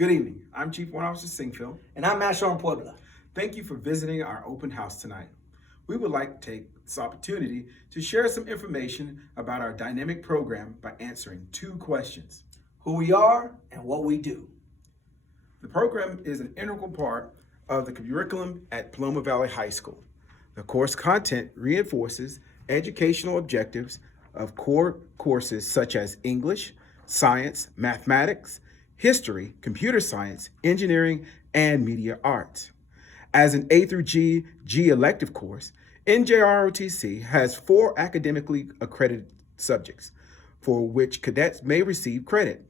Good evening. I'm Chief Warrant Officer Singfield. And I'm Master Puebla. Thank you for visiting our open house tonight. We would like to take this opportunity to share some information about our dynamic program by answering 2 questions. Who we are and what we do. The program is an integral part of the curriculum at Paloma Valley High School. The course content reinforces educational objectives of core courses such as English, science, mathematics, history, computer science, engineering, and media arts. As an A through G elective course, NJROTC has 4 academically accredited subjects for which cadets may receive credit.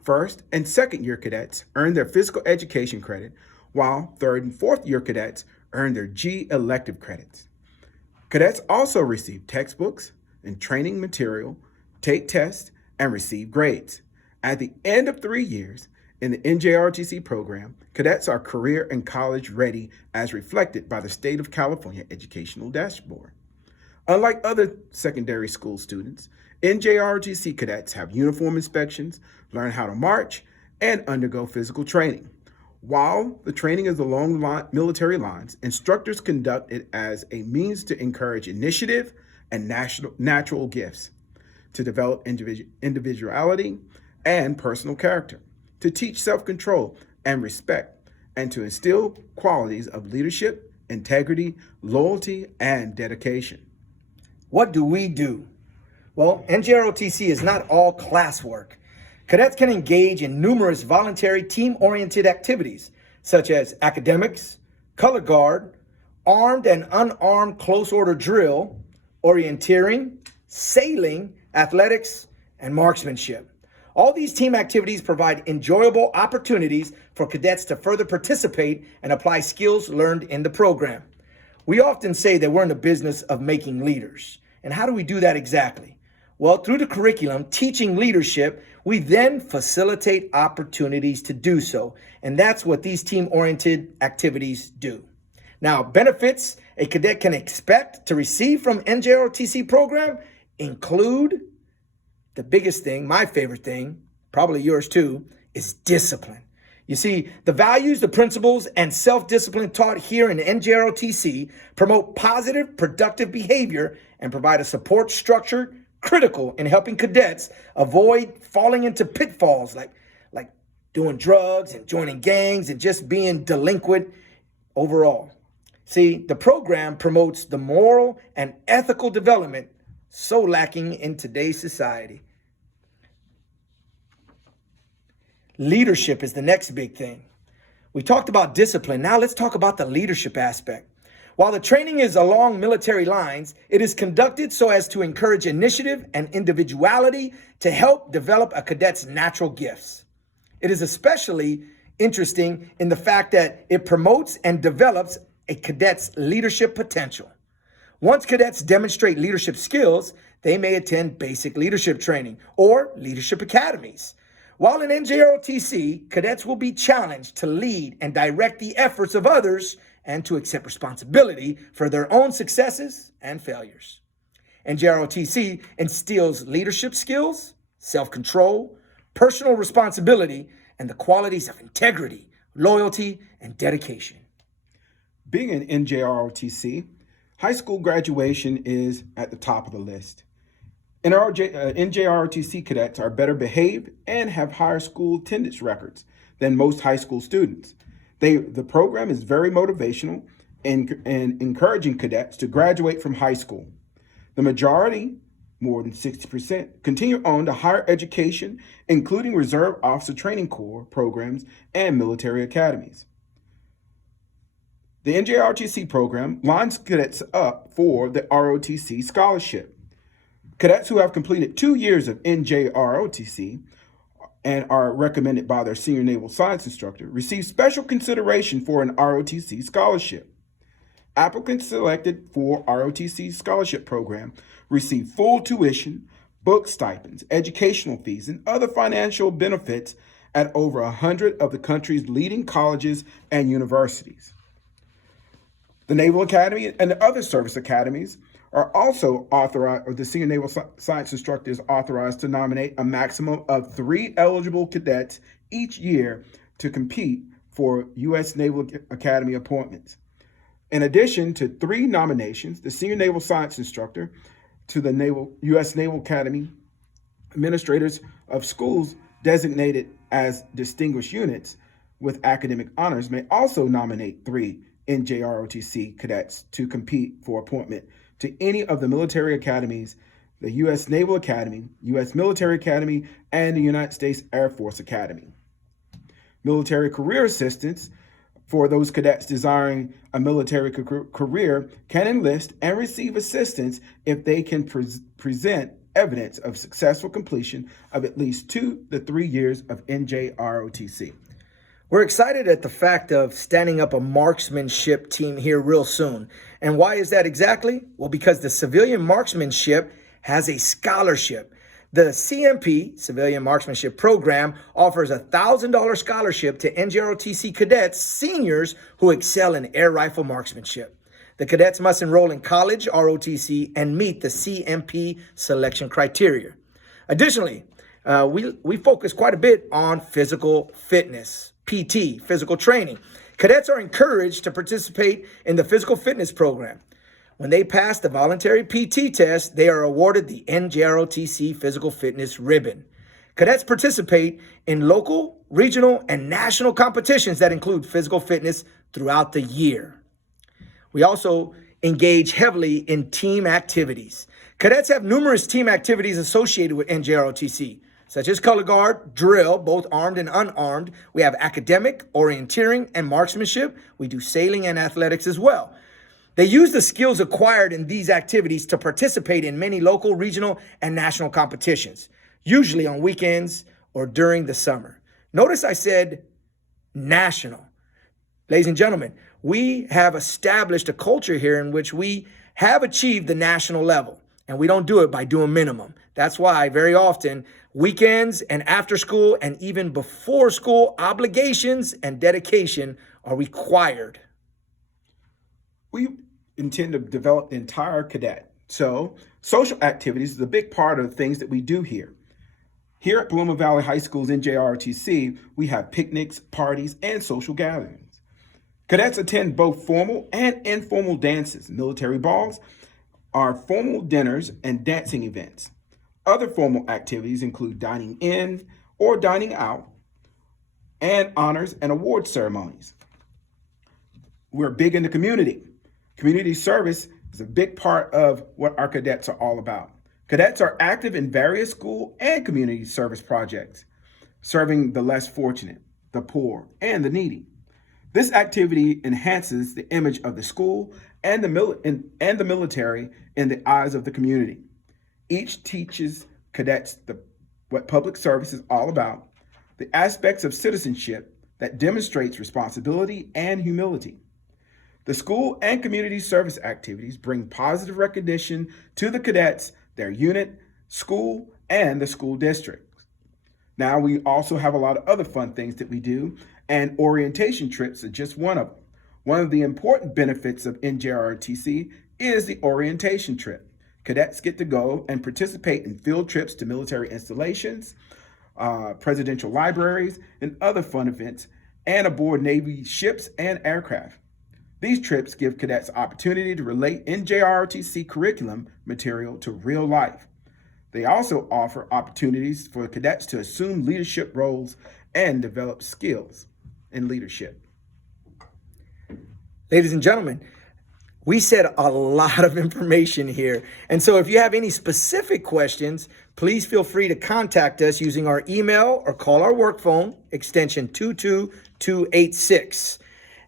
First and second year cadets earn their physical education credit, while third and fourth year cadets earn their G elective credits. Cadets also receive textbooks and training material, take tests, and receive grades. At the end of 3 years in the NJROTC program, cadets are career and college ready as reflected by the State of California Educational Dashboard. Unlike other secondary school students, NJROTC cadets have uniform inspections, learn how to march, and undergo physical training. While the training is along military lines, instructors conduct it as a means to encourage initiative and natural gifts, to develop individuality and personal character, to teach self-control and respect, and to instill qualities of leadership, integrity, loyalty, and dedication. What do we do? Well, NJROTC is not all classwork. Cadets can engage in numerous voluntary team-oriented activities, such as academics, color guard, armed and unarmed close order drill, orienteering, sailing, athletics, and marksmanship. All these team activities provide enjoyable opportunities for cadets to further participate and apply skills learned in the program. We often say that we're in the business of making leaders. And how do we do that exactly? Well, through the curriculum, teaching leadership, we then facilitate opportunities to do so. And that's what these team-oriented activities do. Now, benefits a cadet can expect to receive from NJROTC program include the biggest thing, my favorite thing, probably yours too, is discipline. You see, the values, the principles, and self-discipline taught here in NJROTC promote positive, productive behavior and provide a support structure critical in helping cadets avoid falling into pitfalls like doing drugs and joining gangs and just being delinquent overall. See, the program promotes the moral and ethical development so lacking in today's society. Leadership is the next big thing. We talked about discipline. Now let's talk about the leadership aspect. While the training is along military lines, it is conducted so as to encourage initiative and individuality to help develop a cadet's natural gifts. It is especially interesting in the fact that it promotes and develops a cadet's leadership potential. Once cadets demonstrate leadership skills, they may attend basic leadership training or leadership academies. While in NJROTC, cadets will be challenged to lead and direct the efforts of others and to accept responsibility for their own successes and failures. NJROTC instills leadership skills, self-control, personal responsibility, and the qualities of integrity, loyalty, and dedication. Being in NJROTC, high school graduation is at the top of the list. NJROTC cadets are better behaved and have higher school attendance records than most high school students. The program is very motivational and encouraging cadets to graduate from high school. The majority, more than 60%, continue on to higher education, including Reserve Officer Training Corps programs and military academies. The NJROTC program lines cadets up for the ROTC scholarship. Cadets who have completed 2 years of NJROTC and are recommended by their senior naval science instructor receive special consideration for an ROTC scholarship. Applicants selected for ROTC scholarship program receive full tuition, book stipends, educational fees, and other financial benefits at over 100 of the country's leading colleges and universities. The Naval Academy and other service academies are also authorized, or the senior naval science instructor is authorized to nominate a maximum of 3 eligible cadets each year to compete for U.S. Naval Academy appointments. In addition to 3 nominations, the Senior Naval Science Instructor to the U.S. Naval Academy, administrators of schools designated as distinguished units with academic honors may also nominate 3 NJROTC cadets to compete for appointment to any of the military academies, the U.S. Naval Academy, U.S. Military Academy, and the United States Air Force Academy. Military career assistants for those cadets desiring a military career can enlist and receive assistance if they can present evidence of successful completion of at least 2 to 3 years of NJROTC. We're excited at the fact of standing up a marksmanship team here real soon. And why is that exactly? Well, because the civilian marksmanship has a scholarship. The CMP, Civilian Marksmanship Program, offers a $1,000 scholarship to NJROTC cadets, seniors who excel in air rifle marksmanship. The cadets must enroll in college, ROTC, and meet the CMP selection criteria. Additionally, we focus quite a bit on physical fitness, PT, physical training. Cadets are encouraged to participate in the physical fitness program. When they pass the voluntary PT test, they are awarded the NJROTC Physical Fitness Ribbon. Cadets participate in local, regional, and national competitions that include physical fitness throughout the year. We also engage heavily in team activities. Cadets have numerous team activities associated with NJROTC, such as color guard, drill, both armed and unarmed. We have academic, orienteering, and marksmanship. We do sailing and athletics as well. They use the skills acquired in these activities to participate in many local, regional, and national competitions, usually on weekends or during the summer. Notice I said national. Ladies and gentlemen, we have established a culture here in which we have achieved the national level, and we don't do it by doing minimum. That's why very often weekends and after school and even before school obligations and dedication are required. We intend to develop the entire cadet. So social activities is a big part of the things that we do here. Here at Paloma Valley High School's NJROTC, we have picnics, parties, and social gatherings. Cadets attend both formal and informal dances. Military balls are formal dinners and dancing events. Other formal activities include dining in or dining out, and honors and award ceremonies. We're big in the community. Community service is a big part of what our cadets are all about. Cadets are active in various school and community service projects, serving the less fortunate, the poor, and the needy. This activity enhances the image of the school and the military in the eyes of the community. Each teaches cadets what public service is all about, the aspects of citizenship that demonstrates responsibility and humility. The school and community service activities bring positive recognition to the cadets, their unit, school, and the school district. Now, we also have a lot of other fun things that we do, and orientation trips are just one of them. One of the important benefits of NJROTC is the orientation trip. Cadets get to go and participate in field trips to military installations, presidential libraries, and other fun events, and aboard Navy ships and aircraft. These trips give cadets opportunity to relate NJROTC curriculum material to real life. They also offer opportunities for cadets to assume leadership roles and develop skills in leadership. Ladies and gentlemen, we said a lot of information here. And so if you have any specific questions, please feel free to contact us using our email or call our work phone, extension 22286.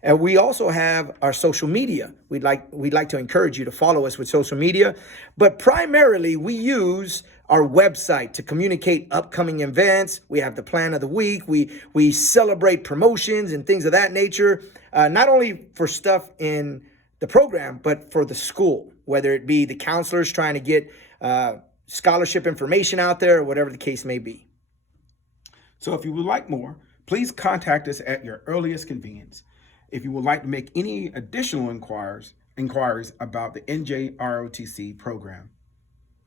And we also have our social media. We'd like to encourage you to follow us with social media, but primarily we use our website to communicate upcoming events. We have the plan of the week. We celebrate promotions and things of that nature, not only for stuff in the program, but for the school, whether it be the counselors trying to get scholarship information out there or whatever the case may be. So if you would like more, please contact us at your earliest convenience. If you would like to make any additional inquiries about the NJROTC program.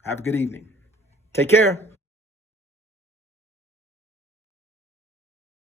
Have a good evening. Take care.